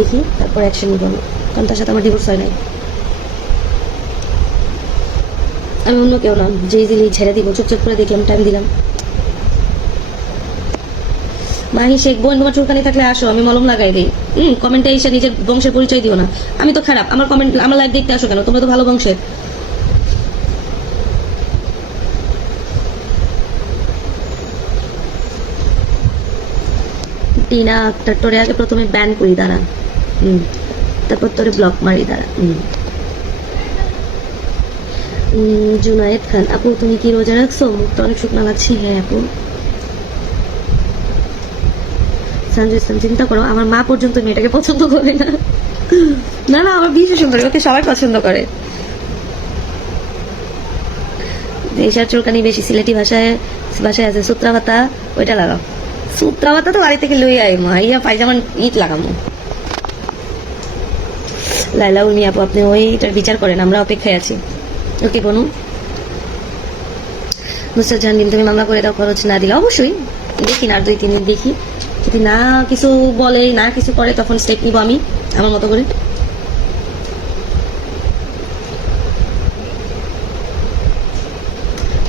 দেখি তারপর অ্যাকশন নিব আমি, কারণ তার সাথে আমার ডিভোর্স হয় নাই। আমি অন্য কেউ না, যে ইজিলি ছেড়ে দিব। চুপচাপ করে দেখলাম, টাইম দিলাম। মাহি শেখ বোন, তোমার চুলকানি থাকলে আসো, আমি মলম লাগাই দিই। কমেন্টে এসে নিজের বংশের পরিচয় দিও না। আমি তো খারাপ, আমার কমেন্ট আমার লাইভ দেখতে আসো কেন? তোমরা তো ভালো বংশের। টিনা আক্তার, তোরে আগে প্রথমে ব্যান করি দাঁড়া, তারপর তোরে ব্লক মারি দাঁড়া। জুনায়েদ খান, আপু তুমি কি রোজা রাখছো? মুখটা অনেক শুকনা লাগছে। হ্যাঁ আপু। সঞ্জয় ইসলাম, চিন্তা করো আমার মা পর্যন্ত মেয়েটাকে পছন্দ করে না। না না, আমার বিশেষ সুন্দর, ওকে সবাই পছন্দ করে। দেশার চুলকানি বেশি, সিলেটি ভাষায় ভাষায় আছে সূত্রা ভাতা, ওইটা লাগাও। সূত্রা ভাতা তো বাড়ি থেকে লই আই মা, ইয়া পায়জামান ইট লাগামো। লাইলা উর্মি আপু, আপনি ওইটার বিচার করেন, আমরা অপেক্ষায় আছি। ওকে বনু। নুসরাত জাহান, তুমি মামলা করে দাও, খরচ না দিলে অবশ্যই দেখি না, আর 2-3 দিন দেখি, যদি না কিছু বলে না কিছু করে তখন স্টেপ নিব আমি আমার মতো করে।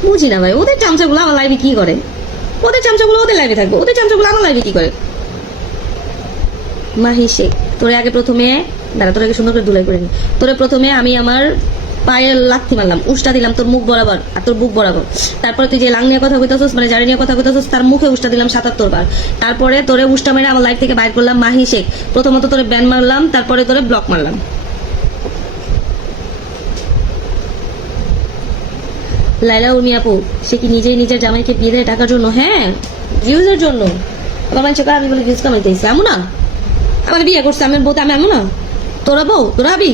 বুঝি না ভাই, ওদের চামচাগুলো আমার লাইভে কি করে? ওদের চামচাগুলো ওদের লাইভে থাকবে, ওদের চামচাগুলো আমার লাইভে কি করে? মাহি শেখ, তোরে আগে প্রথমে দাঁড়া, তোর আগে সুন্দর করে ধুলাই করে নি। তোরে প্রথমে আমি আমার পায়ে লাথি মারলাম, উষ্টা দিলাম তোর মুখ বরাবর আর তোর বুক বরাবর। তারপরে তুই যে লাং নিয়ে কথা কইতাছিস, মানে জারি নিয়ে কথা কইতাছিস, তার মুখে উষ্টা দিলাম 77 বার। তারপরে তোরে উষ্টা মেরে আমার লাইফ থেকে বাইর করলাম। মাহি শেখ, প্রথমত তোরে ব্যান মারলাম, তারপরে তোরে ব্লক মারলাম। লাইলা উর্মি আপু, সে কি নিজেই নিজের জামাইকে বিয়ে দেয় টাকার জন্য? হ্যাঁ, ভিউজের জন্য। আবার মানুষ আমি বলে ভিউজ কামাইতেছি, এমন না আমার বিয়ে করছে আমার বউ, আমি এমন না। তোরা বউ, তোরা আবি।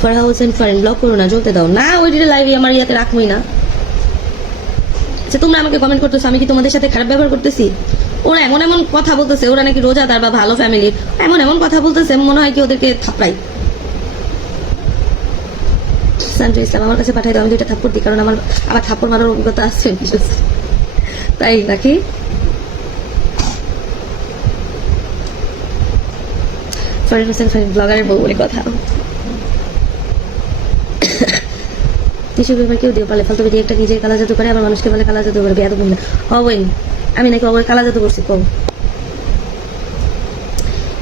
ফারহা হোসেন ফারিন, ব্লক করো না, জ্বলতে দাও না, ওই লাইভে আমার ইয়াতে রাখবই না। আচ্ছা তোমরা আমাকে কমেন্ট করতেছো, আমি কি তোমাদের সাথে খারাপ ব্যবহার করতেছি? ওরা এমন এমন কথা বলতেছে, ওরা নাকি রোজাদার বা ভালো ফ্যামিলির, এমন এমন কথা বলতেছে মনে হয় কি ওদেরকে থাপড়াই। সঞ্জয় ইসলাম, আমার কাছে পাঠাই দাও, আমি 2টা থাপ্পড় দিই, কারণ আমার থাপ্পড় মারার অভিজ্ঞতা আছে, তাই নাকি? ফারিন হোসেন ফারিন, ব্লগারের বউ বলে কথা। ব্যাপার কেউ দিও পালে ফালতু বেরিয়ে একটা নিজের কালা জাদু করে, আবার মানুষকে বলে কালা জাদু করে, বেয়াদ বন্ধু হবেন। আমি নাকি অবশ্যই কালা জাদু করছি কম?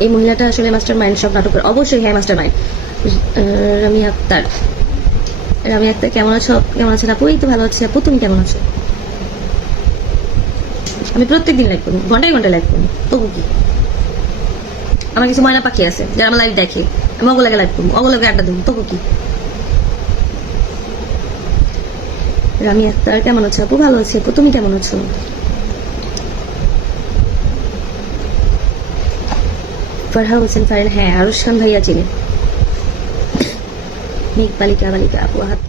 এই মহিলাটা আসলে মাস্টার মাইন্ড সব নাটকের। অবশ্যই হ্যাঁ, মাস্টার মাইন্ড। রামি আক্তার, রামি আক্তার কেমন আছো? কেমন আছেন আপু? এই তো ভালো আছি আপু, তুমি কেমন আছো? আমি প্রত্যেকদিন লাইভ করি, ঘন্টায় ঘন্টায় লাইভ করি, তবু কি আমার কিছু ময়না পাখি আছে যারা আমার লাইভ দেখে, আমি ওগুলোকে লাইভ করবো, ওগুলোকে আড্ডা দেবো, তবু কি? রামি আক্তার, কেমন আছো আপু? ভালো আছি আপু, তুমি কেমন আছো? ফারহা হোসেন ফারিন, হ্যাঁ আরুশ খান ভাইয়া চিনি। মেঘ বালিকা বালিকা আপু হাত